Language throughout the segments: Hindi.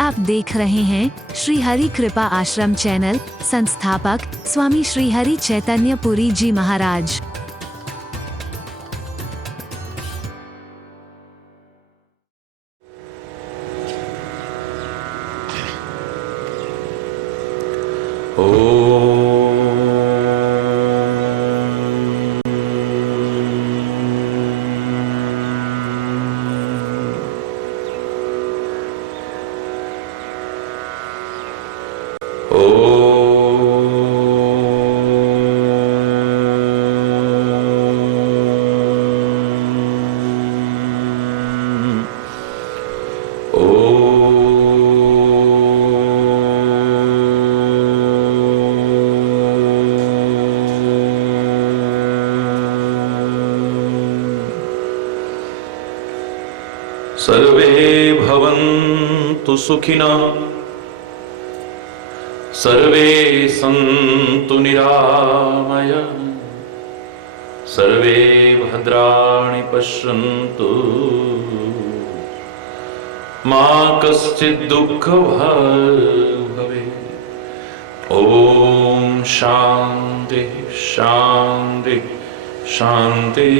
आप देख रहे हैं श्री हरि कृपा आश्रम चैनल। संस्थापक स्वामी श्री हरि चैतन्य पुरी जी महाराज। सर्वे भवन्तु सुखिनः, सर्वे सन्तु निरामयाः, सर्वे भद्राणि पश्यन्तु, मा कश्चित् दुःखभाग् भवेत्। ॐ शान्ति शान्ति शान्ति।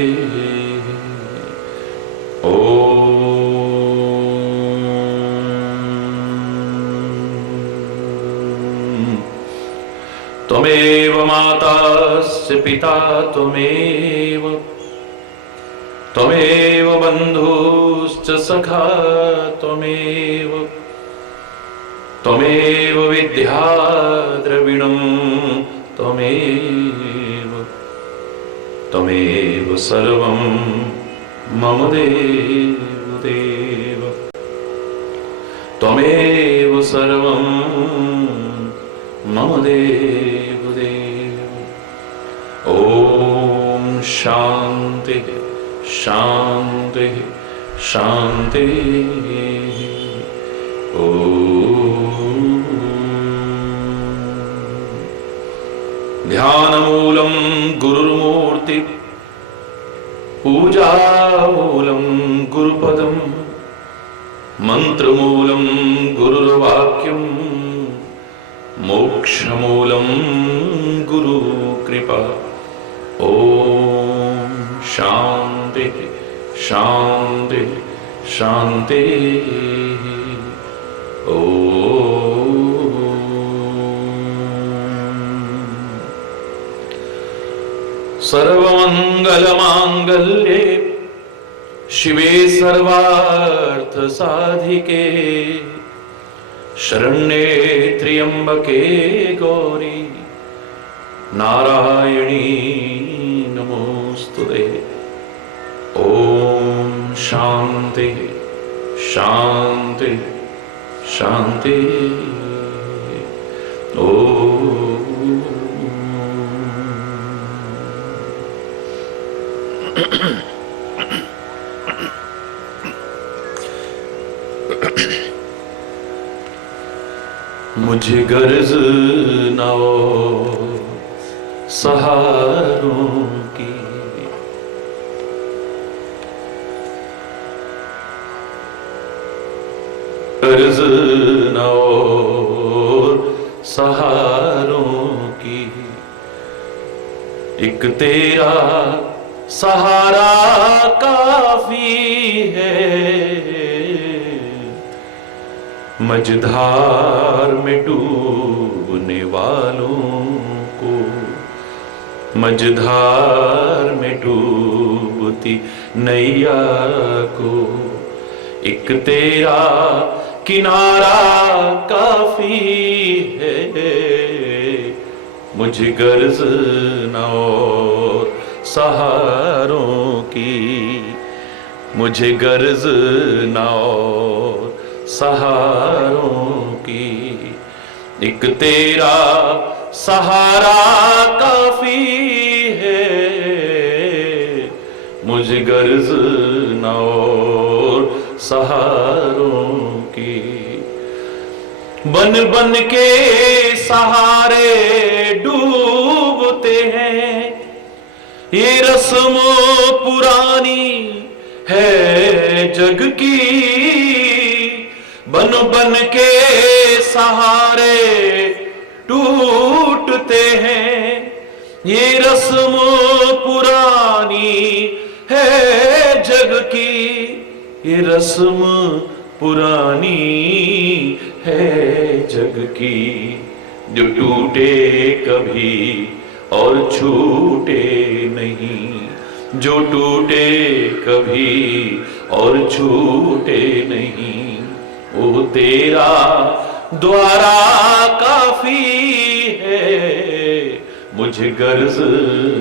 त्वमेव मातास्य पिता त्वमेव, त्वमेव बन्धुश्च सखा त्वमेव, त्वमेव विद्या द्रविणं त्वमेव, त्वमेव सर्वं मम देव देव, त्वमेव सर्वं मम देव देव। ॐ शान्ति शान्ति शान्ति। ध्यानमूलं गुरुर्मूर्ति, पूजामूलं गुरुपदं, मन्त्रमूलं गुरुर्वाक्यं, मोक्षमूलं गुरुकृपा। ॐ शान्ति शान्ति शान्ति। सर्वमङ्गलमाङ्गल्ये शिवे सर्वार्थसाधिके, शरण्ये त्र्यम्बके गौरी नारायणी नमोस्तुते। ॐ शान्ति शान्ति शान्ति। मुझे गर्ज न हो सहारों की, गर्ज न हो सहारों की, एक तेरा सहारा काफी है। मझधार में डूबने वालों को, मझधार में डूबती नैया को, एक तेरा किनारा काफी है। मुझे गर्ज न और सहारों की, मुझे गर्ज न और सहारों की, एक तेरा सहारा काफी है। मुझे गर्ज न और सहारों की, बन बन के सहारे डूबते हैं। ये रस्म पुरानी है जग की, बन बन के सहारे टूटते हैं। ये रस्म पुरानी है जग की, ये रस्म पुरानी है जग की। जो टूटे कभी और छूटे नहीं, जो टूटे कभी और छूटे नहीं, वो तेरा द्वारा काफी है। मुझे गर्ज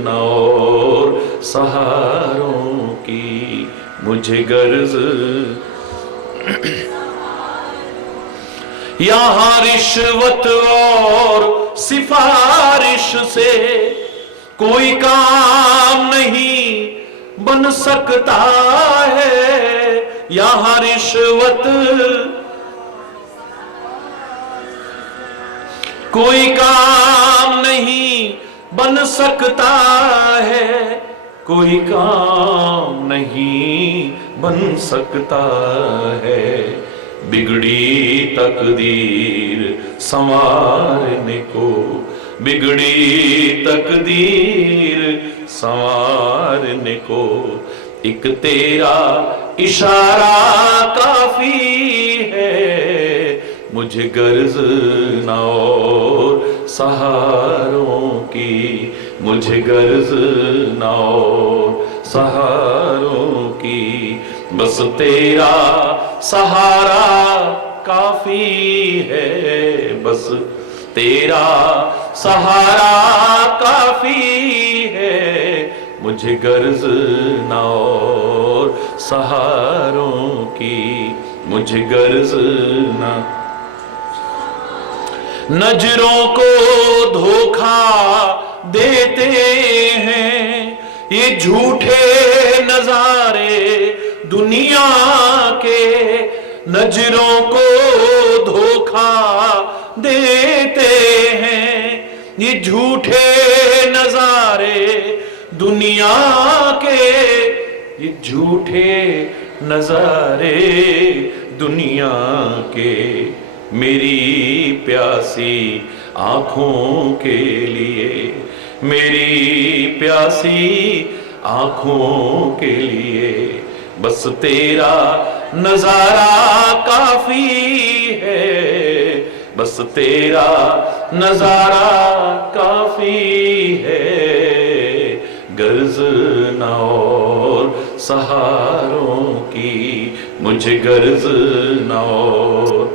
न और सहारों की, मुझे गर्ज। यहां रिश्वत और सिफारिश से कोई काम नहीं बन सकता है। यहां रिश्वत कोई काम नहीं बन सकता है, कोई काम नहीं बन सकता है। बिगड़ी तकदीर संवारने को, बिगड़ी तकदीर संवारने को एक तेरा इशारा काफी है। मुझे गर्ज न और सहारों की, मुझे गर्ज न और सहारों की। बस तेरा सहारा काफी है, बस तेरा सहारा काफी है। मुझे गर्ज न और सहारों की, मुझे गर्ज न। नजरों को धोखा देते हैं ये झूठे नजारे दुनिया के। नजरों को धोखा देते हैं ये झूठे नजारे दुनिया के, ये झूठे नजारे दुनिया के। मेरी प्यासी आंखों के लिए, मेरी प्यासी आंखों के लिए बस तेरा नजारा काफी है, बस तेरा नजारा काफी है। गर्ज न और सहारों की, मुझे गर्ज न और,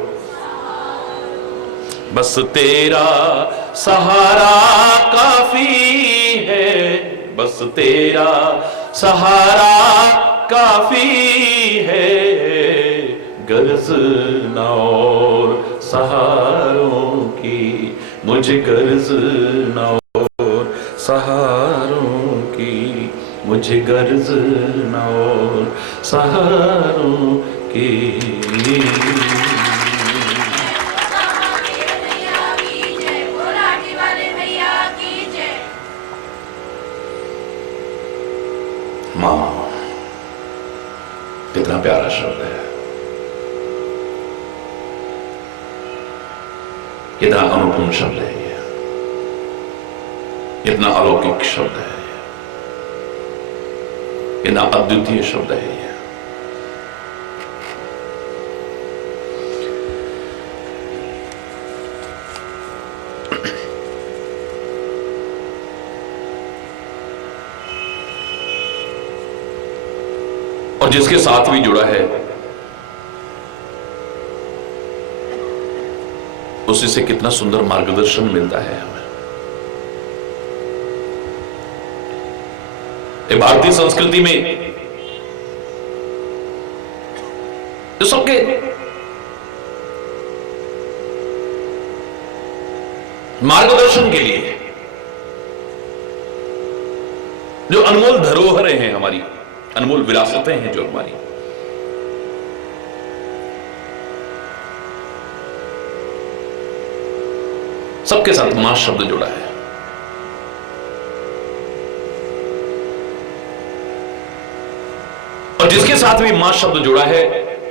बस तेरा सहारा काफी है, बस तेरा सहारा काफी है। गर्ज न और सहारों की, मुझे गर्ज न और सहारों की, मुझे गर्ज न और सहारों की। मां, कितना प्यारा शब्द है, कितना अनुपम शब्द है ये, कितना अलौकिक शब्द है, कितना अद्वितीय शब्द है ये। और जिसके साथ भी जुड़ा है उसी से कितना सुंदर मार्गदर्शन मिलता है हमें। भारतीय संस्कृति में जो सबके मार्गदर्शन के लिए जो अनमोल धरोहरें हैं, हमारी अनमोल विरासतें हैं जो हमारी, सबके साथ मां शब्द जुड़ा है। और जिसके साथ भी मां शब्द जुड़ा है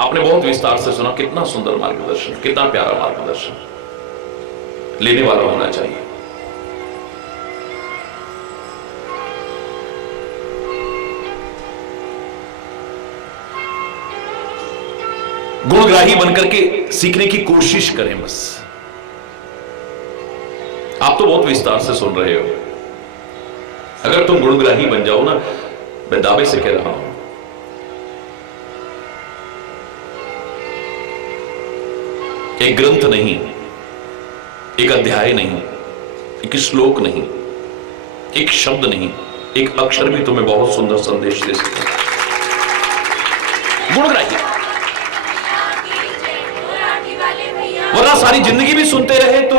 आपने बहुत विस्तार से सुना, कितना सुंदर मार्गदर्शन, कितना प्यारा मार्गदर्शन लेने वाला होना चाहिए। गुणग्राही बनकर के सीखने की कोशिश करें बस। आप तो बहुत विस्तार से सुन रहे हो, अगर तुम गुणग्राही बन जाओ ना, मैं दावे से कह रहा हूं, एक ग्रंथ नहीं, एक अध्याय नहीं, एक श्लोक नहीं, एक शब्द नहीं, एक अक्षर भी तुम्हें बहुत सुंदर संदेश दे सकता है। गुणग्राही, वरना सारी जिंदगी भी सुनते रहे तो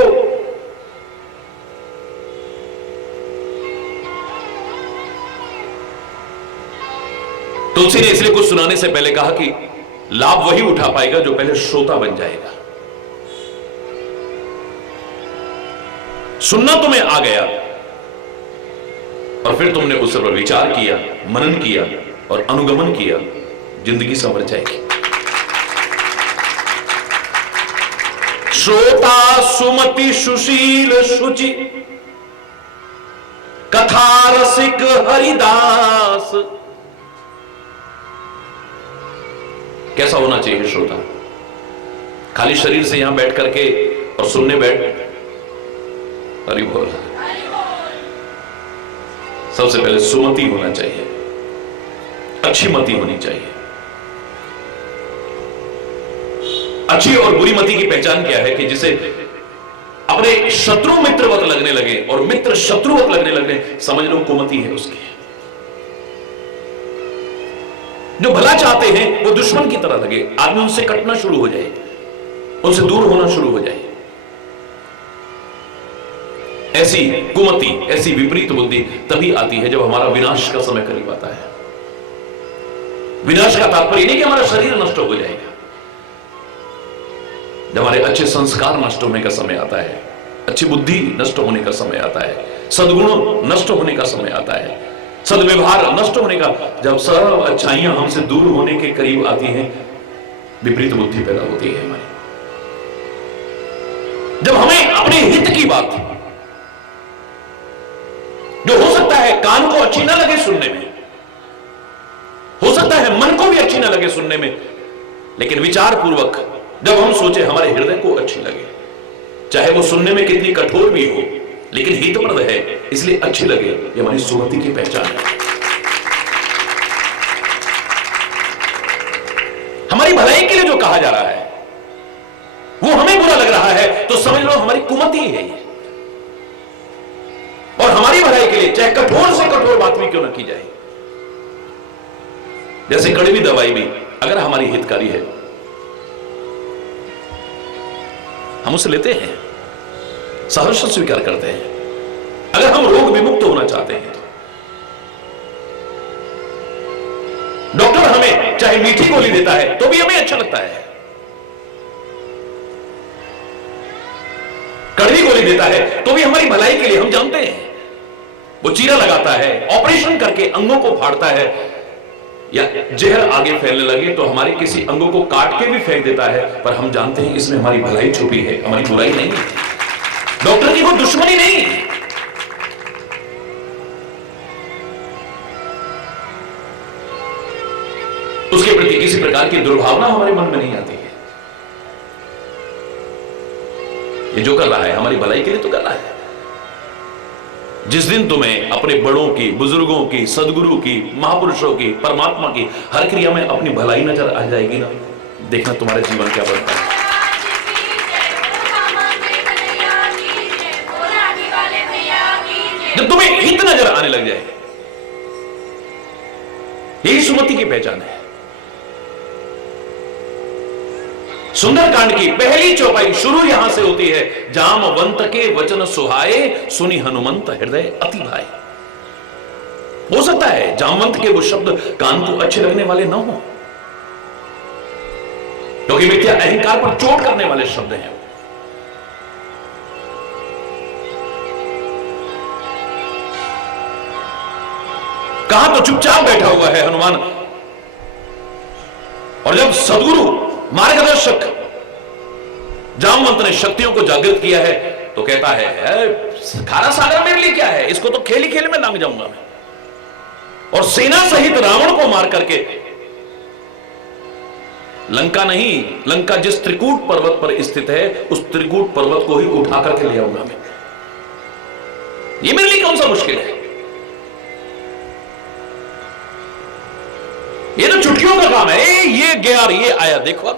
तुलसी ने इसलिए कुछ सुनाने से पहले कहा कि लाभ वही उठा पाएगा जो पहले श्रोता बन जाएगा। सुनना तुम्हें आ गया और फिर तुमने उस पर विचार किया, मनन किया और अनुगमन किया, जिंदगी संवर जाएगी। श्रोता सुमति सुशील शुचि कथा रसिक हरिदास। कैसा होना चाहिए श्रोता? खाली शरीर से यहां बैठ करके और सुनने बैठ, हरि बोल। सबसे पहले सुमति होना चाहिए, अच्छी मति होनी चाहिए। अच्छी और बुरी मति की पहचान क्या है? कि जिसे अपने शत्रु मित्रवत लगने लगे और मित्र शत्रुवत लगने लगे, समझ लो कुमति है उसकी। जो भला चाहते हैं वो दुश्मन की तरह लगे, आदमी उनसे कटना शुरू हो जाए, उनसे दूर होना शुरू हो जाए। ऐसी कुमति, ऐसी विपरीत बुद्धि तभी आती है जब हमारा विनाश का समय करीब आता है। विनाश का तात्पर्य नहीं कि हमारा शरीर नष्ट हो जाएगा, जब हमारे अच्छे संस्कार नष्ट होने का समय आता है, अच्छी बुद्धि नष्ट होने का समय आता है, सद्गुण नष्ट होने का समय आता है, सद्व्यवहार नष्ट होने का, जब सब अच्छाइयां हमसे दूर होने के करीब आती हैं, विपरीत बुद्धि पैदा होती है हमारी। जब हमें अपने हित की बात, जो हो सकता है कान को अच्छी ना लगे सुनने में, हो सकता है मन को भी अच्छी ना लगे सुनने में, लेकिन विचार पूर्वक जब हम सोचे हमारे हृदय को अच्छी लगे, चाहे वो सुनने में कितनी कठोर भी हो, लेकिन हितप्रद है इसलिए अच्छी लगे, ये हमारी सुमति की पहचान है। हमारी भलाई के लिए जो कहा जा रहा है वो हमें बुरा लग रहा है तो समझ लो हमारी कुमति है ये। और हमारी भलाई के लिए चाहे कठोर से कठोर बात भी क्यों ना की जाए, जैसे कड़वी दवाई भी अगर हमारी हितकारी है हम उसे लेते हैं, सहर्ष स्वीकार करते हैं। अगर हम रोग विमुक्त होना चाहते हैं तो डॉक्टर हमें चाहे मीठी गोली देता है तो भी हमें अच्छा लगता है, कड़वी गोली देता है तो भी हमारी भलाई के लिए, हम जानते हैं। वो चीरा लगाता है, ऑपरेशन करके अंगों को फाड़ता है, या जहर आगे फैलने लगे तो हमारे किसी अंगों को काट के भी फेंक देता है, पर हम जानते हैं इसमें हमारी भलाई छुपी है, हमारी बुराई नहीं है। डॉक्टर की कोई दुश्मनी नहीं है। उसके प्रति किसी प्रकार की दुर्भावना हमारे मन में नहीं आती है। ये जो कर रहा है हमारी भलाई के लिए तो कर रहा है। जिस दिन तुम्हें अपने बड़ों की, बुजुर्गों की, सदगुरु की, महापुरुषों की, परमात्मा की हर क्रिया में अपनी भलाई नजर आ जाएगी ना, देखना तुम्हारा जीवन क्या बनता है। जब तुम्हें हित नजर आने लग जाए, यही सुमति की पहचान है। सुंदरकांड की पहली चौपाई शुरू यहां से होती है, जामवंत के वचन सुहाए, सुनी हनुमंत हृदय अति भाए। हो सकता है जामवंत के वो शब्द कान को अच्छे लगने वाले ना हो, क्योंकि मिथ्या अहंकार पर चोट करने वाले शब्द हैं। कहां तो चुपचाप बैठा हुआ है हनुमान, और जब सदगुरु मार्गदर्शक जामवंत ने शक्तियों को जागृत किया है तो कहता है खारा सागर मेरे लिए क्या है, इसको तो खेल ही खेल में लंघ जाऊंगा मैं। और सेना सहित रावण को मार करके लंका नहीं, लंका जिस त्रिकूट पर्वत पर स्थित है उस त्रिकूट पर्वत को ही उठा करके ले आऊंगा मैं। ये मेरे लिए कौन सा मुश्किल है, ये तो चुटकियों का काम है। ये गया और ये आया, देखो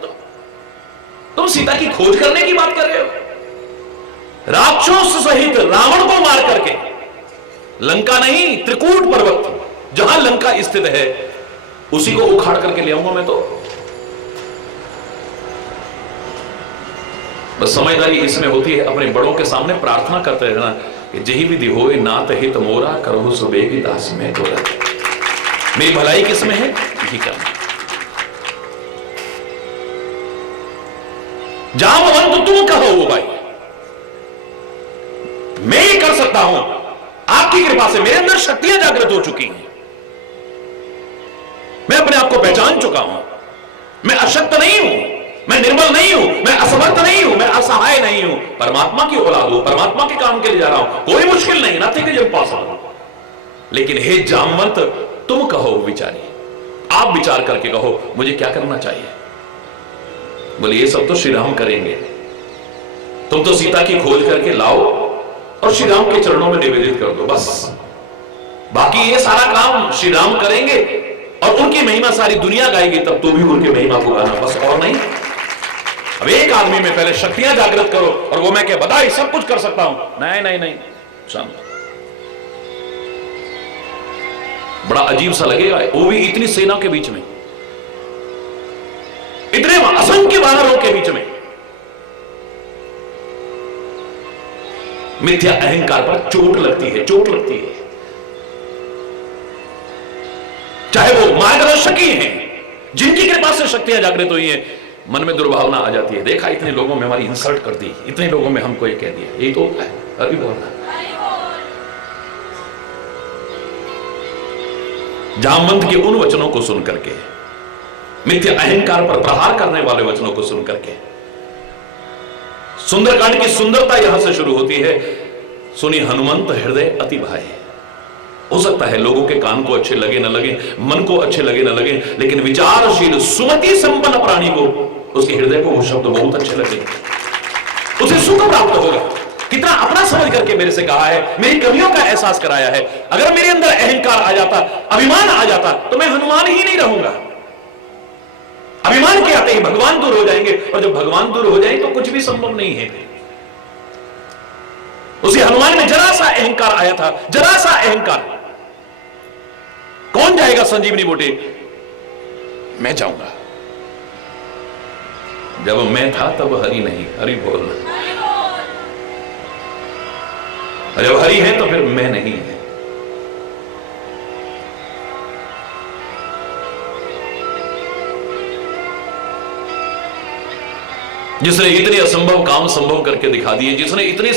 तुम सीता की खोज करने की बात कर रहे हो। राक्षस सहित रावण को मार करके लंका नहीं, त्रिकूट पर्वत जहां लंका स्थित है उसी को उखाड़ करके ले आऊंगा मैं। तो बस समझदारी इसमें होती है अपने बड़ों के सामने प्रार्थना करते रहना कि जही विधि होए नात हित मोरा करो सुबेगी दास में तोरा। मेरी भलाई किसमें है, यही करना। जामवंत तुम कहो वो भाई, मैं ही कर सकता हूं, आपकी कृपा से मेरे अंदर शक्तियां जागृत हो चुकी हैं। मैं अपने आप को पहचान चुका हूं, मैं अशक्त नहीं हूं, मैं निर्बल नहीं हूं, मैं असमर्थ नहीं हूं, मैं असहाय नहीं हूं, परमात्मा की औलाद हूं, परमात्मा के काम के लिए जा रहा हूं, कोई मुश्किल नहीं, नथिंग इज इम्पॉसिबल। लेकिन हे जामवंत तुम कहो विचारी, आप विचार करके कहो मुझे क्या करना चाहिए। बोले ये सब तो श्री राम करेंगे, तुम तो सीता की खोज करके लाओ और श्री राम के चरणों में निवेदित कर दो, बस। बाकी ये सारा काम श्री राम करेंगे और उनकी महिमा सारी दुनिया गाएगी, तब तो भी उनकी महिमा को गाना, बस और नहीं। अब एक आदमी में पहले शक्तियां जागृत करो और वो मैं क्या बताई सब कुछ कर सकता हूं, नहीं नहीं नहीं, शांत। बड़ा अजीब सा लगेगा, वो भी इतनी सेना के बीच में, इतने असंख्य वानरों के बीच में। मिथ्या अहंकार पर चोट लगती है, चोट लगती है। चाहे वो मार्गदर्शक ही हैं, जिनकी कृपा से शक्तियां जागृत हुई हैं, मन में दुर्भावना आ जाती है। देखा इतने लोगों में हमारी इंसल्ट कर दी, इतने लोगों में हमको ये कह दिया, यही तो होता है। अभी बोलना जामवंत के उन वचनों को सुन करके, मिथ्या अहंकार पर प्रहार करने वाले वचनों को सुन करके, सुंदरकांड की सुंदरता यहां से शुरू होती है। सुनी हनुमंत हृदय अति भाए। हो सकता है लोगों के कान को अच्छे लगे न लगे, मन को अच्छे लगे न लगे, लेकिन विचारशील सुमति संपन्न प्राणी को, उसके हृदय को वो शब्द बहुत अच्छे लगे, उसे सुख प्राप्त होगा। कितना अपना समझ करके मेरे से कहा है, मेरी कमियों का एहसास कराया है। अगर मेरे अंदर अहंकार आ जाता, अभिमान आ जाता, तो मैं हनुमान ही नहीं रहूंगा। अभिमान के आते ही भगवान दूर हो जाएंगे, और जब भगवान दूर हो जाए तो कुछ भी संभव नहीं है। उसी हनुमान में जरा सा अहंकार आया था, जरा सा अहंकार। कौन जाएगा संजीवनी बूटी? मैं जाऊंगा। जब मैं था तब हरि नहीं, हरि बोल। जब हरि है तो फिर मैं नहीं है। जिसने इतने असंभव काम संभव करके दिखा दिए, जिसने इतने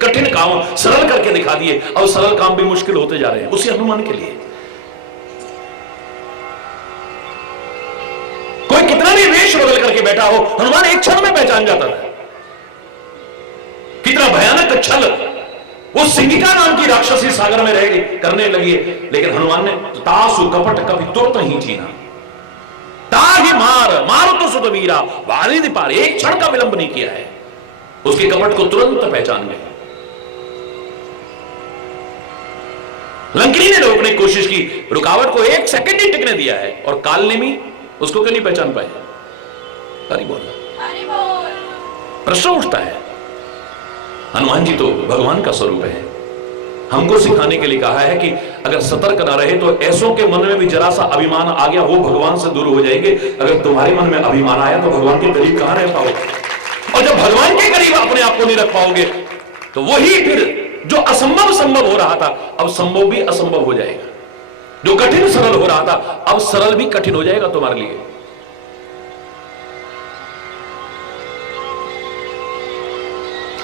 कठिन काम सरल करके दिखा दिए, और सरल काम भी मुश्किल होते जा रहे हैं, उसी हनुमान के लिए। कोई कितना भी वेश बदल करके बैठा हो, हनुमान एक क्षण में पहचान जाता था। कितना भयानक छल वो सिंगिका नाम की राक्षसी सागर में रह करने लगी, लेकिन हनुमान ने तासु कपट कभी तुरंत ही छीना। ताहि मार मारो तो सुतवीरा वारिधि पार, एक क्षण का विलंब नहीं किया है, उसके कपट को तुरंत पहचान गए। लंकिनी ने रोकने की कोशिश की, रुकावट को एक सेकंड ही टिकने दिया है, और कालनेमी उसको क्यों नहीं पहचान पाए? हरि बोल। प्रश्न उठता है, हनुमान जी तो भगवान का स्वरूप है। हमको सिखाने के लिए कहा है कि अगर सतर्क ना रहे तो ऐसों के मन में भी जरा सा अभिमान आ गया, वो भगवान से दूर हो जाएंगे। अगर तुम्हारे मन में अभिमान आया तो भगवान के करीब कहां रह पाओगे? और जब भगवान के करीब अपने आप को नहीं रख पाओगे तो वही फिर जो असंभव संभव हो रहा था, अब संभव भी असंभव हो जाएगा। जो कठिन सरल हो रहा था, अब सरल भी कठिन हो जाएगा तुम्हारे लिए।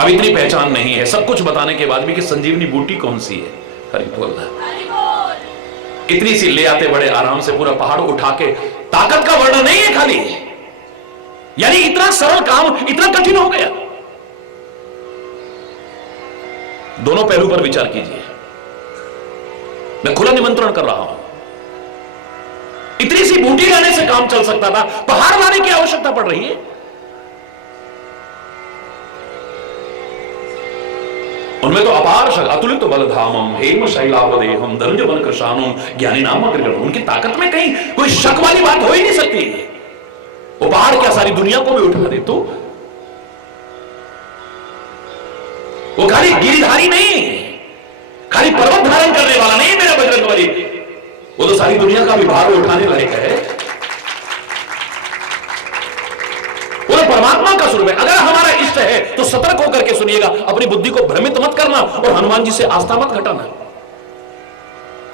अब इतनी पहचान नहीं है, सब कुछ बताने के बाद भी कि संजीवनी बूटी कौन सी है। हरि बोल। कितनी सी ले आते बड़े आराम से, पूरा पहाड़ उठा के। ताकत का वर्णन नहीं है खाली, यानी इतना सरल काम इतना कठिन हो गया। दोनों पहलू पर विचार कीजिए। मैं खुला निमंत्रण कर रहा हूं। इतनी सी बूटी लाने से काम चल सकता था, पहाड़ लाने की आवश्यकता पड़ रही है। उनमें तो अपार शक्ति, अतुलित बलधामम हेम शैलावदेहम धनुज बन कृशानुम ज्ञानी नाम अग्रगणम। उनकी ताकत में कहीं कोई शक वाली बात हो ही नहीं सकती। वो पहाड़ क्या सारी दुनिया को भी उठा दे तो? वो खाली गिरिधारी नहीं, खाली पर्वत धारण करने वाला नहीं मेरा बजरंगबली, वो तो सारी दुनिया का भी भार उठाने लायक है। वो तो परमात्मा का स्वरूप है। अगर हमारा इष्ट है तो सतर्क होकर के सुनिएगा, अपनी बुद्धि को भ्रमित मत करना और हनुमान जी से आस्था मत घटाना।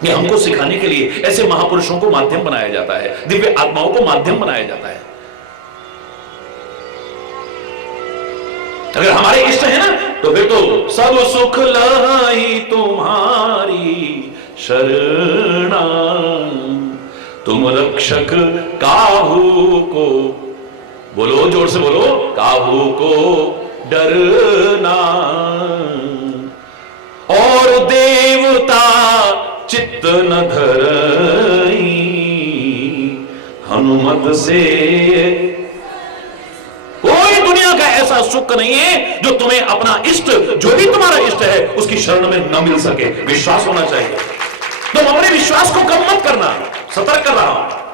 ये हमको सिखाने के लिए ऐसे महापुरुषों को माध्यम बनाया जाता है, दिव्य आत्माओं को माध्यम बनाया जाता है। अगर हमारे इष्ट है ना तो फिर तो सब सुख लाई तुम्हारी शरणा, तुम रक्षक काहू को, बोलो जोर से बोलो, काहू को डरना। और देवता चित्त न धरई हनुमत से। कोई दुनिया का ऐसा सुख नहीं है जो तुम्हें अपना इष्ट, जो भी तुम्हारा इष्ट है, उसकी शरण में न मिल सके। विश्वास होना चाहिए। तुम अपने विश्वास को कम मत करना, सतर्क कर रहा हूं।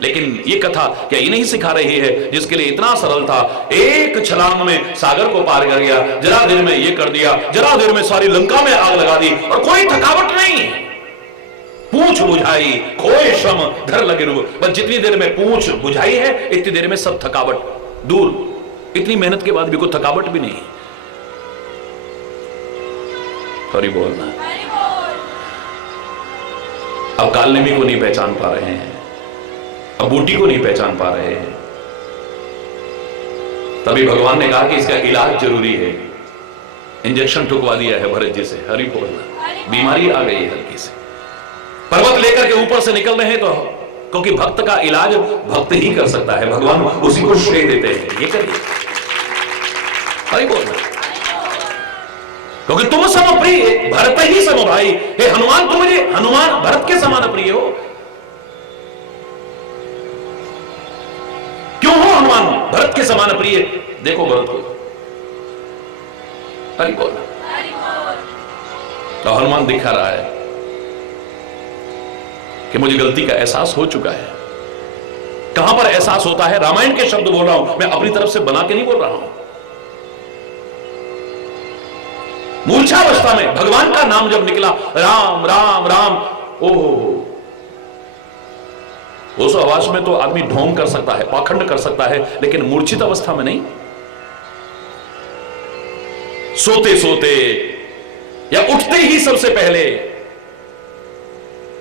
लेकिन ये कथा क्या ये नहीं सिखा रही है, जिसके लिए इतना सरल था, एक छलांग में सागर को पार कर गया, जरा देर में ये कर दिया, जरा देर में सारी लंका में आग लगा दी और कोई थकावट नहीं। पूंछ बुझाई खोए श्रम धर लगे रू। बस जितनी देर में पूंछ बुझाई है इतनी देर में सब थकावट दूर। इतनी मेहनत के बाद भी कोई थकावट भी नहीं। हरि बोलना। अब कालनेमी को नहीं पहचान पा रहे हैं, अब बूटी को नहीं पहचान पा रहे हैं। तभी भगवान ने कहा कि इसका इलाज जरूरी है। इंजेक्शन ठुकवा दिया है भरत जी से। हरि बोलना। बीमारी आ गई है हल्की से। पर्वत लेकर के ऊपर से निकल रहे हैं तो क्योंकि भक्त का इलाज भक्त ही कर सकता है, भगवान उसी को श्रेय देते हैं। ये करिए। हरि बोलना। क्योंकि तुम सम प्रिय भरत ही सम भाई। हे हनुमान, तुम मुझे हनुमान भरत के समान प्रिय हो। क्यों हो हनुमान भरत के समान प्रिय? देखो भरत को। हरि बोल। तो हनुमान दिखा रहा है कि मुझे गलती का एहसास हो चुका है। कहां पर एहसास होता है? रामायण के शब्द बोल रहा हूं मैं, अपनी तरफ से बना के नहीं बोल रहा हूं। मूर्छावस्था में भगवान का नाम जब निकला, राम राम राम, ओह, उस आवाज में तो आदमी ढोंग कर सकता है, पाखंड कर सकता है, लेकिन मूर्छित अवस्था में नहीं। सोते सोते या उठते ही सबसे पहले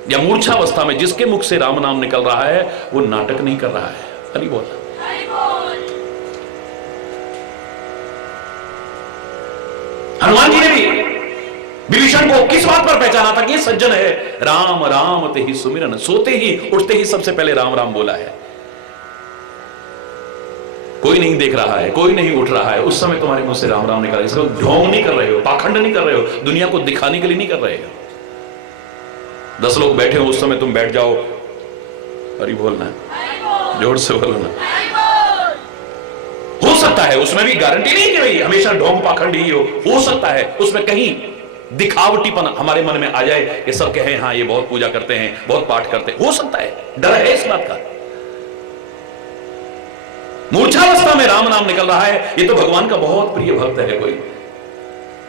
या मूर्छावस्था में जिसके मुख से राम नाम निकल रहा है वो नाटक नहीं कर रहा है। हरि बोल। हनुमान जी ने भी विभीषण को किस बात पर पहचाना था कि ये सज्जन है? राम राम ते ही सुमिरन। सोते ही उठते ही सबसे पहले राम राम बोला है। कोई नहीं देख रहा है, कोई नहीं उठ रहा है, उस समय तुम्हारे मुंह से राम राम निकला। इसको ढोंग नहीं कर रहे हो, पाखंड नहीं कर रहे हो, दुनिया को दिखाने के लिए नहीं कर रहे हो। 10 लोग बैठे हो उस समय तुम बैठ जाओ, हरि बोलना, जोर से बोलना। हो सकता है उसमें भी गारंटी नहीं कि भाई हमेशा ढोंग पाखंड ही हो सकता है उसमें कहीं दिखावटीपन हमारे मन में आ जाए कि सब कहें हाँ ये बहुत पूजा करते हैं, बहुत पाठ करते हैं। हो सकता है, डर है इस बात का। मूर्छावस्था में राम नाम निकल रहा है, ये तो भगवान का बहुत प्रिय भक्त है। कोई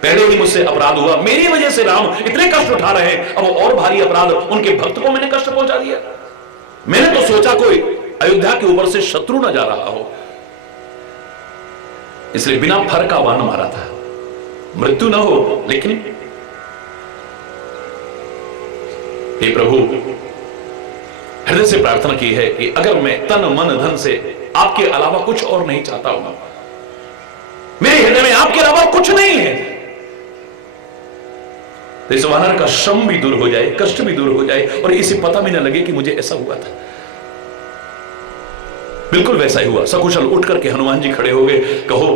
पहले ही मुझसे अपराध हुआ, मेरी वजह से राम इतने कष्ट उठा रहे हैं, अब और भारी अपराध, उनके भक्त को मैंने कष्ट पहुंचा दिया। मैंने तो सोचा कोई अयोध्या के ऊपर से शत्रु न जा रहा हो, इसलिए बिना फर का बाण मारा था, मृत्यु न हो। लेकिन हे प्रभु, हृदय से प्रार्थना की है कि अगर मैं तन मन धन से आपके अलावा कुछ और नहीं चाहता हूं, मेरे हृदय में आपके अलावा कुछ नहीं है, तो इस वानर का श्रम भी दूर हो जाए, कष्ट भी दूर हो जाए और इसे पता भी ना लगे कि मुझे ऐसा हुआ था। बिल्कुल वैसा ही हुआ। सकुशल उठ करके हनुमान जी खड़े हो गए। कहो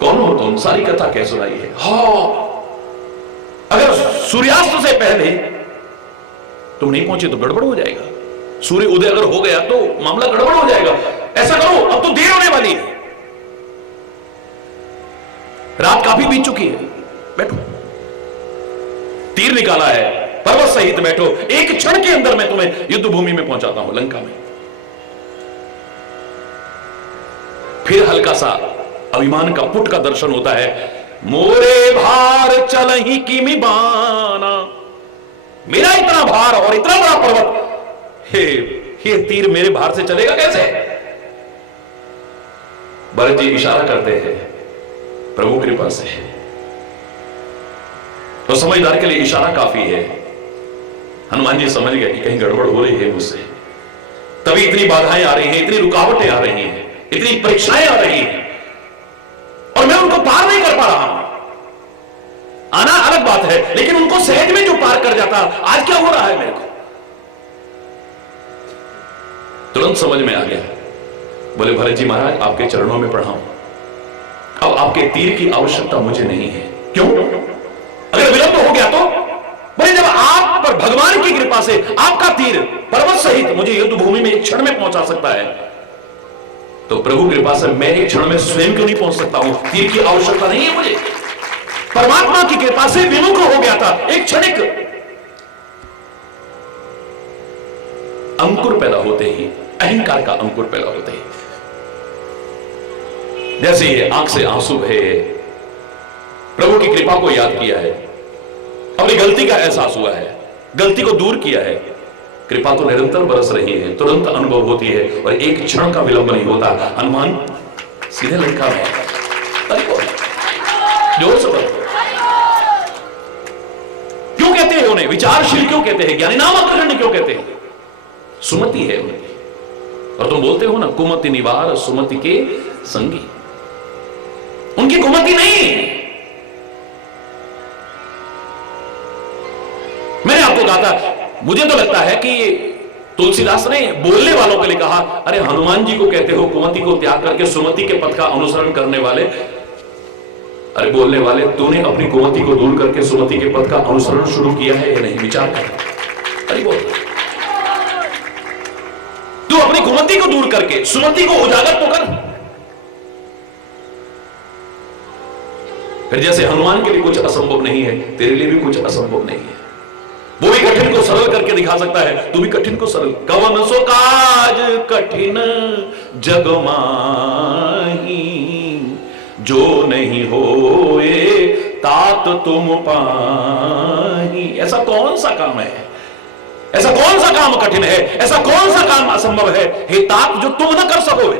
कौन हो तुम, सारी कथा क्या सुनाई है? हाँ, अगर सूर्यास्त से पहले तुम नहीं पहुंचे तो गड़बड़ हो जाएगा, सूर्य उदय अगर हो गया तो मामला गड़बड़ हो जाएगा। ऐसा करो, अब तो देर होने वाली है, रात काफी बीत चुकी है, बैठो। तीर निकाला है, पर्वत सहित बैठो, एक क्षण के अंदर मैं तुम्हें युद्ध भूमि में पहुंचाता हूं, लंका में। फिर हल्का सा अभिमान का पुट का दर्शन होता है। मोरे भार चलहि किमि बाना, मेरा इतना भार और इतना बड़ा पर्वत, हे तीर मेरे भार से चलेगा कैसे? भरत जी इशारा करते हैं, प्रभु कृपा से। तो समझदार के लिए इशारा काफी है। हनुमान जी समझ गए कि कहीं गड़बड़ हो रही है मुझसे, तभी इतनी बाधाएं आ रही हैं, इतनी रुकावटें आ रही हैं, इतनी परीक्षाएं आ रही हैं, और मैं उनको पार नहीं कर पा रहा हूं। आना अलग बात है, लेकिन उनको सहज में जो पार कर जाता, आज क्या हो रहा है मेरे को? तुरंत समझ में आ गया। बोले भरत जी महाराज, आपके चरणों में प्रणाम, अब आपके तीर की आवश्यकता मुझे नहीं है। क्यों? अगर विलंब हो गया तो? बोले जब आप पर भगवान की कृपा से आपका तीर पर्वत सहित मुझे युद्ध भूमि में एक क्षण में पहुंचा सकता है, तो प्रभु कृपा से मैं एक क्षण में स्वयं क्यों नहीं पहुंच सकता हूं? तीर की आवश्यकता नहीं है मुझे। परमात्मा की कृपा से विमुख हो गया था, एक क्षणिक अंकुर पैदा होते ही, अहंकार का अंकुर पैदा होते ही, जैसे ये आंख से आंसू बहे, प्रभु की कृपा को याद किया है, अपनी गलती का एहसास हुआ है, गलती को दूर किया है, कृपा तो निरंतर बरस रही है, तुरंत अनुभव होती है और एक क्षण का विलंब नहीं होता। हनुमान सीधे लंका में, जोर से बोलो। क्यों कहते हैं उन्हें विचारशील, क्यों कहते हैं ज्ञानी, नाम अग्रगण्य क्यों कहते हैं? सुमति है उनकी। और तुम बोलते हो ना, कुमति निवार सुमति के संगी, उनकी कुमति नहीं। मैंने आपको कहा था, मुझे तो लगता है कि तुलसीदास ने बोलने वालों के लिए कहा, अरे हनुमान जी को कहते हो कुमति को त्याग करके सुमति के पथ का अनुसरण करने वाले, अरे बोलने वाले, तूने अपनी कुमति को दूर करके सुमति के पथ का अनुसरण शुरू किया है या नहीं? विचार कर। अरे बोल, तू अपनी कुमति को दूर करके सुमति को उजागर तो कर। फिर जैसे हनुमान के लिए कुछ असंभव नहीं है, तेरे लिए भी कुछ असंभव नहीं है। वो भी कठिन को सरल करके दिखा सकता है, तू भी कठिन को सरल। कवन सो काज कठिन जग माही, जो नहीं होए तात तुम पाही। ऐसा कौन सा काम है, ऐसा कौन सा काम कठिन है, ऐसा कौन सा काम असंभव है हे तात, जो तुम न कर सकोगे?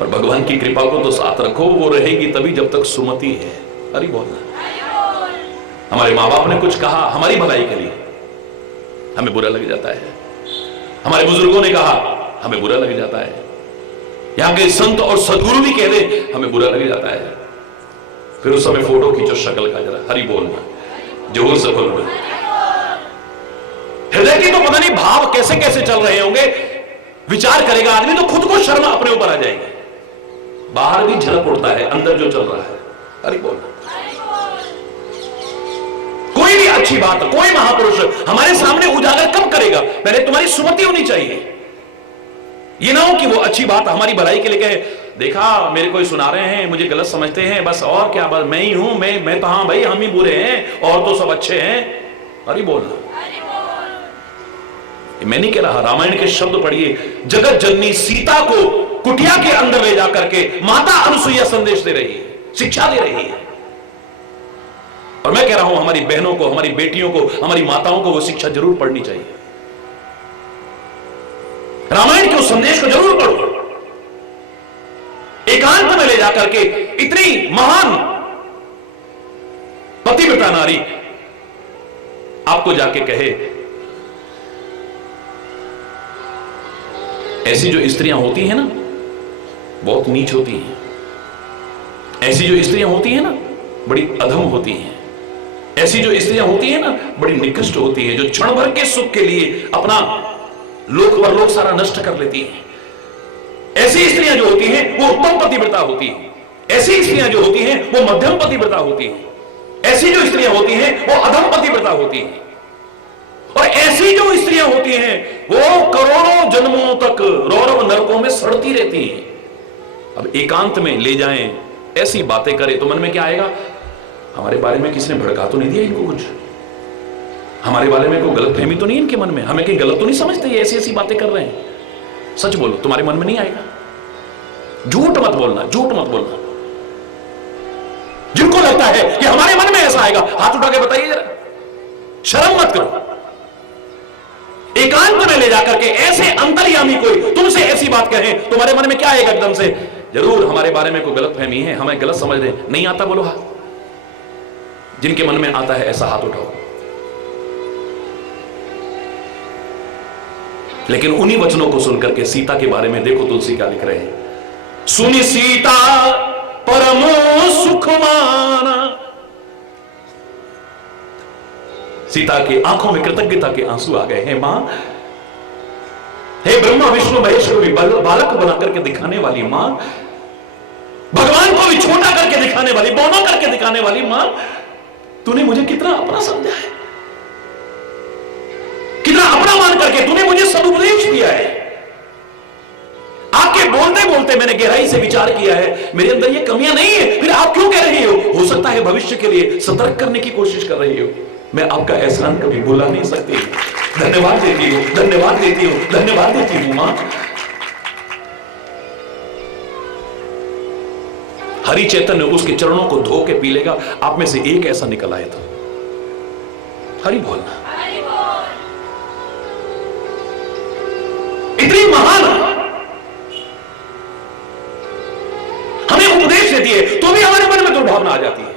पर भगवान की कृपा को तो साथ रखो, वो रहेगी तभी जब तक सुमति है। अरे बोलना, हमारे माँ बाप ने कुछ कहा हमारी भलाई के लिए, हमें बुरा लग जाता है। हमारे बुजुर्गों ने कहा, हमें बुरा लग जाता है। यहां के संत और सदगुरु भी कह दे, हमें बुरा लग जाता है। फिर उस समय फोटो खींचो शक्ल का, जरा हरि बोलना, जोर से बोलना। हृदय की तो पता नहीं भाव कैसे कैसे चल रहे होंगे, विचार करेगा आदमी तो खुद को शर्म अपने ऊपर आ जाएगी। बाहर भी झलक उड़ता है, अंदर जो चल रहा है। हरि बोलना। कोई भी अच्छी बात, कोई महापुरुष हमारे सामने उजागर कब करेगा? पहले तुम्हारी सुमति होनी चाहिए। ये ना हो कि वो अच्छी बात हमारी भलाई के लिए कहे, देखा मेरे कोई सुना रहे हैं, मुझे गलत समझते हैं, बस और क्या, बस मैं ही हूं, मैं तो, हाँ भाई हम ही बुरे हैं और तो सब अच्छे हैं। अरे बोलना, मैं नहीं कह रहा, रामायण के शब्द पढ़िए। जगत जननी सीता को कुटिया के अंदर ले जाकर के माता अनुसुईया संदेश दे रही है, शिक्षा दे रही है। और मैं कह रहा हूं हमारी बहनों को, हमारी बेटियों को, हमारी माताओं को वो शिक्षा जरूर पढ़नी चाहिए। रामायण के उस संदेश को जरूर पढ़ो। एकांत में ले जाकर के इतनी महान पतिव्रता नारी आपको जाके कहे, ऐसी जो स्त्रियां होती हैं ना, बहुत नीच होती हैं। ऐसी जो स्त्रियां होती हैं ना, बड़ी अधम होती हैं। ऐसी जो स्त्रियां होती हैं ना, बड़ी निकृष्ट होती हैं, जो क्षण भर के सुख के लिए अपना लोक परलोक सारा नष्ट कर लेती हैं। ऐसी स्त्रियां जो होती हैं वो उत्तम पतिव्रता होती हैं, ऐसी स्त्रियां जो होती हैं वो मध्यम पतिव्रता होती हैं, ऐसी जो स्त्रियां होती हैं वो अधम पतिव्रता होती हैं, और ऐसी जो स्त्रियां होती हैं वो करोड़ों जन्मों तक रौरव नरकों में सड़ती रहती हैं। अब एकांत में ले जाएं, ऐसी बातें करें तो मन में क्या आएगा? हमारे बारे में किसने भड़का तो नहीं दिया इनको कुछ? हमारे बारे में कोई गलतफहमी तो नहीं इनके मन में? हमें कहीं गलत तो नहीं समझते ये ऐसी ऐसी बातें कर रहे हैं? सच बोलो, तुम्हारे मन में नहीं आएगा? झूठ मत बोलना, झूठ मत बोलना। जिनको लगता है कि हमारे मन में ऐसा आएगा, हाथ उठा के बताइए जरा, शर्म मत करो। एकांत में ले जाकर के ऐसे अंतर्यामी कोई तुमसे ऐसी बात कहे, तुम्हारे मन में क्या आएगा एकदम से? जरूर हमारे बारे में कोई गलतफहमी है, हमें गलत समझ रहे हैं। नहीं आता बोलो हाथ। जिनके मन में आता है ऐसा हाथ उठाओ। लेकिन उन्हीं वचनों को सुनकर के सीता के बारे में देखो तुलसी क्या लिख रहे हैं। सुनी सीता परम सुख माना। सीता की आंखों में कृतज्ञता के आंसू आ गए हैं। मां, हे ब्रह्मा विष्णु महेश को भी बालक बना करके दिखाने वाली मां, भगवान को भी छोटा करके दिखाने वाली, बौना करके दिखाने वाली मां, तूने मुझे कितना अपना समझा है, कितना अपना मान करके तूने मुझे सदुपदेश दिया है। आपके बोलते बोलते मैंने गहराई से विचार किया है, मेरे अंदर ये कमियां नहीं है, फिर आप क्यों कह रही हो सकता है भविष्य के लिए सतर्क करने की कोशिश कर रही हो। मैं आपका एहसान कभी भुला नहीं सकती। धन्यवाद देती हूं, धन्यवाद देती हूं, धन्यवाद देती हूं मां। हरि चैतन्य उसके चरणों को धो के पी लेगा। आप में से एक ऐसा निकल आए तो हरि बोलना। इतनी महान हमें उपदेश देती है तो भी हमारे मन में दुर्भावना आ जाती है।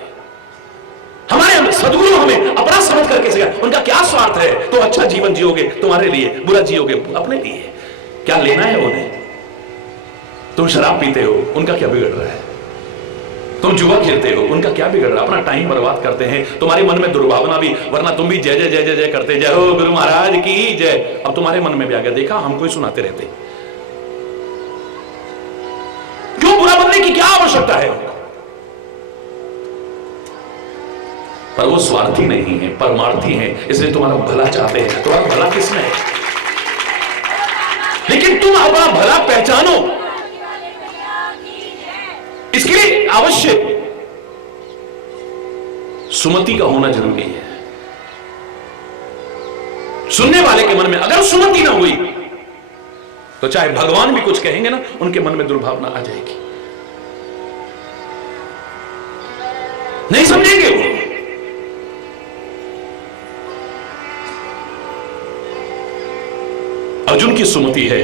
हमारे सदगुरु हमें अपना समझ करके सिखा, उनका क्या स्वार्थ है? तो अच्छा जीवन जियोगे तुम्हारे लिए, बुरा जियोगे अपने लिए। क्या लेना है उन्हें? तुम शराब पीते हो, उनका क्या बिगड़ रहा है? तुम जुआ खेलते हो, उनका क्या बिगड़ रहा है? अपना टाइम बर्बाद करते हैं, तुम्हारे मन में दुर्भावना भी, वरना तुम भी जय जय जय जय जय करते, जय हो गुरु महाराज की जय। अब तुम्हारे मन में भी आ गया, देखा हमको ही सुनाते रहते। क्यों? बुरा बनने की क्या आवश्यकता है? पर वो स्वार्थी नहीं है, परमार्थी है, इसलिए तुम्हारा भला चाहते हैं। तुम्हारा भला किसने है? लेकिन तुम अपना भला पहचानो, इसके लिए आवश्यक सुमति का होना जरूरी है। सुनने वाले के मन में अगर सुमति ना हुई तो चाहे भगवान भी कुछ कहेंगे ना, उनके मन में दुर्भावना आ जाएगी, नहीं समझेंगे वो। अर्जुन की सुमति है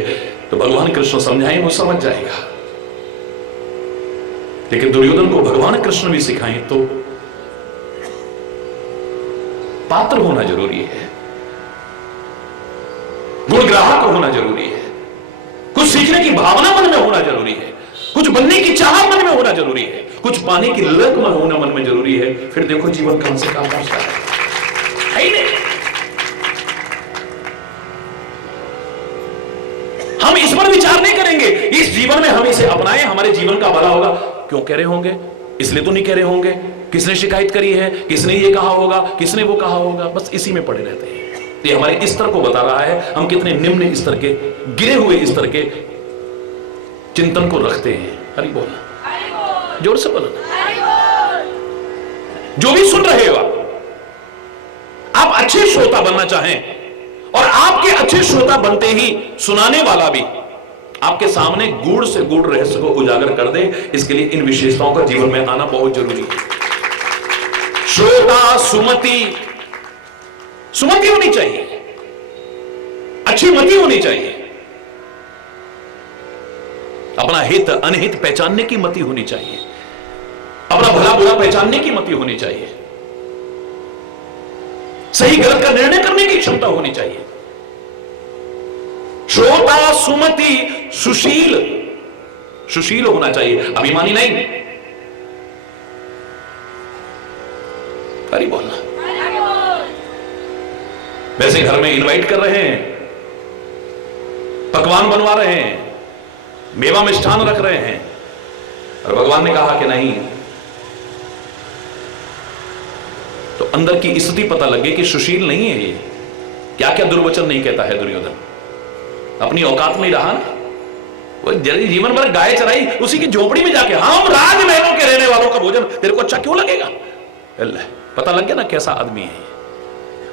तो भगवान कृष्ण समझाएं, वो समझ जाएगा। लेकिन दुर्योधन को भगवान कृष्ण भी सिखाएं तो पात्र होना जरूरी है, गुणग्राहक होना जरूरी है, कुछ सीखने की भावना मन में होना जरूरी है, कुछ बनने की चाह मन में होना जरूरी है, कुछ पाने की ललक में होना मन में जरूरी है। फिर देखो जीवन कहां से कहां पहुंचता है ही नहीं। हम इस पर विचार नहीं करेंगे, इस जीवन में हम इसे अपनाएं, हमारे जीवन का भला होगा। क्यों कह रहे होंगे? इसलिए तो नहीं कह रहे होंगे किसने शिकायत करी है, किसने ये कहा होगा, किसने वो कहा होगा, बस इसी में पड़े रहते हैं। ये हमारे स्तर को बता रहा है, हम कितने निम्न स्तर के, गिरे हुए स्तर के चिंतन को रखते हैं। हरि बोल, जोर से बोलो। जो भी सुन रहे हो आप अच्छे श्रोता बनना चाहें, और आपके अच्छे श्रोता बनते ही सुनाने वाला भी आपके सामने गूढ़ से गूढ़ रहस्य को उजागर कर दे। इसके लिए इन विशेषताओं का जीवन में आना बहुत जरूरी है। श्रोता सुमति, सुमति होनी चाहिए, अच्छी मति होनी चाहिए, अपना हित अनहित पहचानने की मति होनी चाहिए, अपना भला बुरा पहचानने की मति होनी चाहिए, सही गलत का निर्णय करने की क्षमता होनी चाहिए। श्रोता सुमति सुशील, सुशील होना चाहिए, अभिमानी नहीं। हरि बोलना। वैसे घर में इनवाइट कर रहे हैं, पकवान बनवा रहे हैं, मेवा मिष्ठान रख रहे हैं, और भगवान ने कहा कि नहीं। तो अंदर की स्थिति पता लगे कि सुशील नहीं है ये, क्या क्या दुर्वचन नहीं कहता है दुर्योधन, अपनी औकात में ही रहा ना। वो जीवन भर गाय चराई, उसी की झोपड़ी में जाके हम राजमहलों के रहने वालों का भोजन तेरे को अच्छा क्यों लगेगा? अल्लाह, पता लग गया ना कैसा आदमी है ये।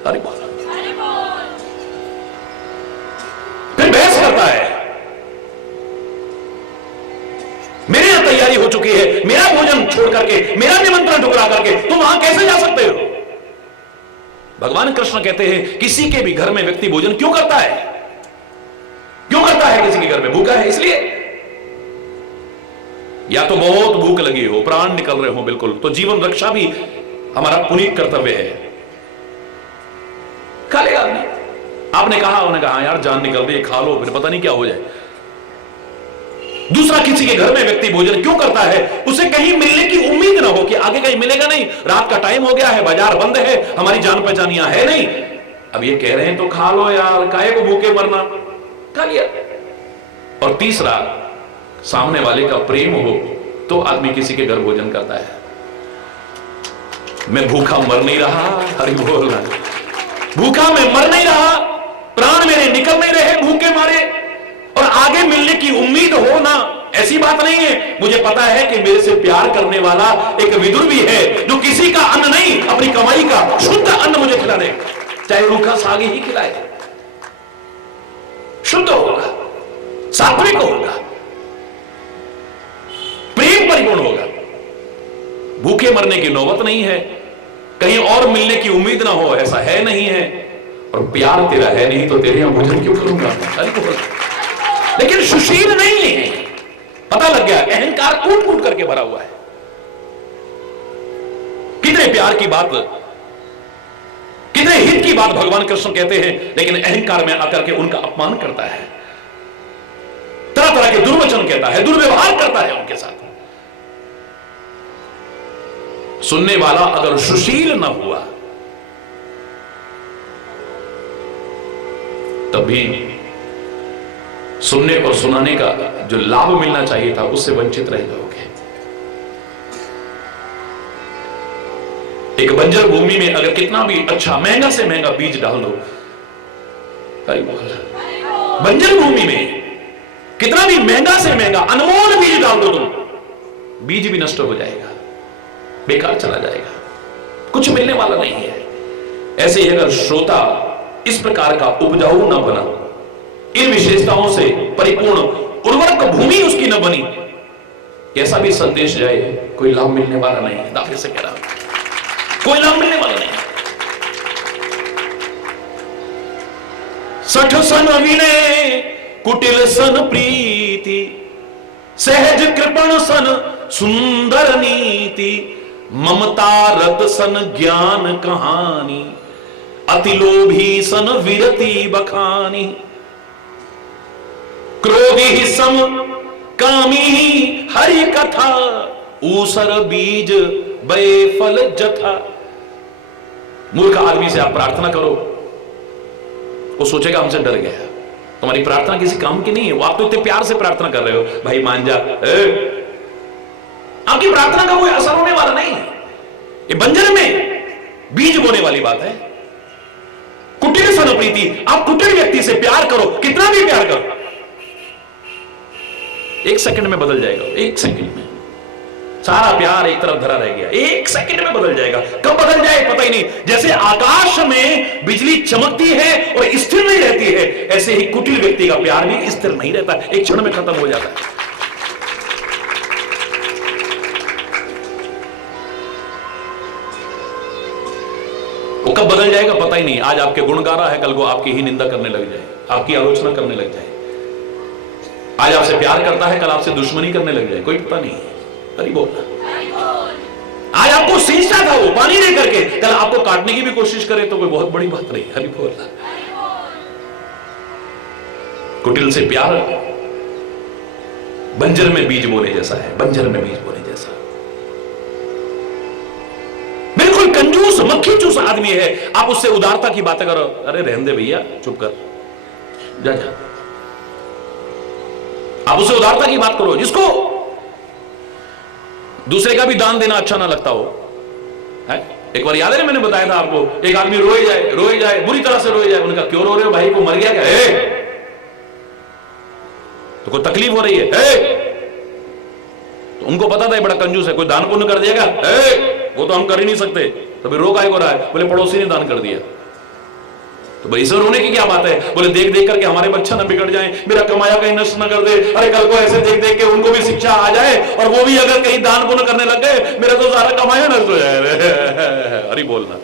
अरे बोल, फिर बहस करता है, मेरे यहां तैयारी हो चुकी है, मेरा भोजन छोड़ करके, मेरा निमंत्रण ठुकरा करके तुम वहां कैसे जा सकते हो? भगवान कृष्ण कहते हैं किसी के भी घर में व्यक्ति भोजन क्यों करता है? क्यों करता है? किसी के घर में भूखा है इसलिए, या तो बहुत भूख लगी हो, प्राण निकल रहे हो बिल्कुल, तो जीवन रक्षा भी हमारा पुनीत कर्तव्य है। खा लेगा आदमी, आपने कहा, उन्होंने कहा यार जान निकल रही है, खा लो, फिर पता नहीं क्या हो जाए। दूसरा, किसी के घर में व्यक्ति भोजन क्यों करता है? उसे कहीं मिलने की उम्मीद ना हो कि आगे कहीं मिलेगा नहीं, रात का टाइम हो गया है, बाजार बंद है, हमारी जान पहचान यहां है नहीं। अब ये कह रहे हैं तो खा लो यार, काहे को भूखे मरना, खा लिया। और तीसरा, सामने वाले का प्रेम हो तो आदमी किसी के घर भोजन करता है। मैं भूखा मर नहीं रहा, हरि बोल रहा, भूखा मैं मर नहीं रहा, प्राण मेरे निकल नहीं रहे भूखे मारे, और आगे मिलने की उम्मीद हो ना, ऐसी बात नहीं है। मुझे पता है कि मेरे से प्यार करने वाला एक विदुर भी है जो किसी का अन्न नहीं, अपनी कमाई का शुद्ध अन्न मुझे खिला दे, चाहे रूखा साग ही खिलाए, शुद्ध होगा, सात्विक होगा, प्रेम परिपूर्ण होगा। भूखे मरने की नौबत नहीं है, कहीं और मिलने की उम्मीद ना हो, ऐसा है नहीं है। और प्यार तेरा है नहीं तो तेरे यहां भोजन क्यों करूंगा? लेकिन सुशील नहीं है, पता लग गया, अहंकार कूट कूट करके भरा हुआ है। कितने प्यार की बात, कितने हित की बात भगवान कृष्ण कहते हैं, लेकिन अहंकार में आकर के उनका अपमान करता है, तरह तरह के दुर्वचन कहता है, दुर्व्यवहार करता है उनके साथ। सुनने वाला अगर सुशील न हुआ तब भी सुनने और सुनाने का जो लाभ मिलना चाहिए था उससे वंचित रह जाओगे। एक बंजर भूमि में अगर कितना भी अच्छा महंगा से महंगा बीज डाल दो, बंजर भूमि में कितना भी महंगा से महंगा अनमोल बीज डाल दो तुम, बीज भी नष्ट हो जाएगा, बेकार चला जाएगा, कुछ मिलने वाला नहीं है। ऐसे ही अगर श्रोता इस प्रकार का उपजाऊ न बना, इन विशेषताओं से परिपूर्ण उर्वरक भूमि उसकी न बनी, कैसा भी संदेश जाए कोई लाभ मिलने वाला नहीं है। दावे से कह रहा हूं, कोई लाभ मिलने वाला नहीं। 60 सन विनय कुटिल सन प्रीति, सहज कृपण सन सुंदर नीति, ममता रत सन ज्ञान कहानी, अति लोभी सन विरति बखानी, क्रोधी सम कामी हरि कथा, ऊसर बीज बे फल जथा। मूर्ख आदमी से आप प्रार्थना करो, वो सोचेगा हमसे डर गया, तुम्हारी प्रार्थना किसी काम की नहीं है, वो आप तो इतने प्यार से प्रार्थना कर रहे हो, भाई मान जा, आपकी प्रार्थना का कोई असर होने वाला नहीं है। ये बंजर में बीज बोने वाली बात है। कुटिल सन प्रीति, आप कुटिल व्यक्ति से प्यार करो, कितना भी प्यार करो, 1 सेकंड में बदल जाएगा, 1 सेकंड में सारा प्यार एक तरफ धरा रह गया, 1 सेकंड में बदल जाएगा। कब बदल जाए पता ही नहीं। जैसे आकाश में बिजली चमकती है और स्थिर नहीं रहती है, ऐसे ही कुटिल व्यक्ति का प्यार भी स्थिर नहीं रहता, एक क्षण में खत्म हो जाता है। वो कब बदल जाएगा पता ही नहीं। आज आपके गुण गा रहा है, कल को आपकी ही निंदा करने लग जाए, आपकी आलोचना करने लग जाए। आज आपसे प्यार करता है, कल आपसे दुश्मनी करने लग जाए, कोई पता नहीं है। हरि बोल। आज आपको सींचता था वो पानी दे करके, कल आपको काटने की भी कोशिश करे तो कोई बहुत बड़ी बात नहीं। हरि बोल। कुटिल से प्यार बंजर में बीज बोने जैसा है, बंजर में बीज बोने जैसा। बिल्कुल कंजूस मक्खी चूस आदमी है, आप उससे उदारता की बातें करो, अरे रहने दे भैया, चुप कर, जा जा। आप उससे उदारता की बात करो। जिसको दूसरे का भी दान देना अच्छा ना लगता हो, है? एक बार याद है ना, मैंने बताया था आपको, एक आदमी रोए जाए बुरी तरह से रोए जाए। उनका क्यों रो रहे हो भाई, को मर गया क्या? तो कोई तकलीफ हो रही है? तो उनको पता था ये बड़ा कंजूस है, कोई दान पुण्य कर देगा, वो तो हम कर ही नहीं सकते, तो रोग आए को रहा है। बोले पड़ोसी ने दान कर दिया। तो भाई इसमें रोने की क्या बात है? बोले देख देख करके हमारे बच्चा ना बिगड़ जाए, मेरा कमाया कहीं नष्ट ना कर दे। अरे कल को ऐसे देख देख के उनको भी शिक्षा आ जाए और वो भी अगर कहीं दान पुण्य करने लग गए, मेरा तो सारा कमाया नष्ट हो जाए। अरे बोलना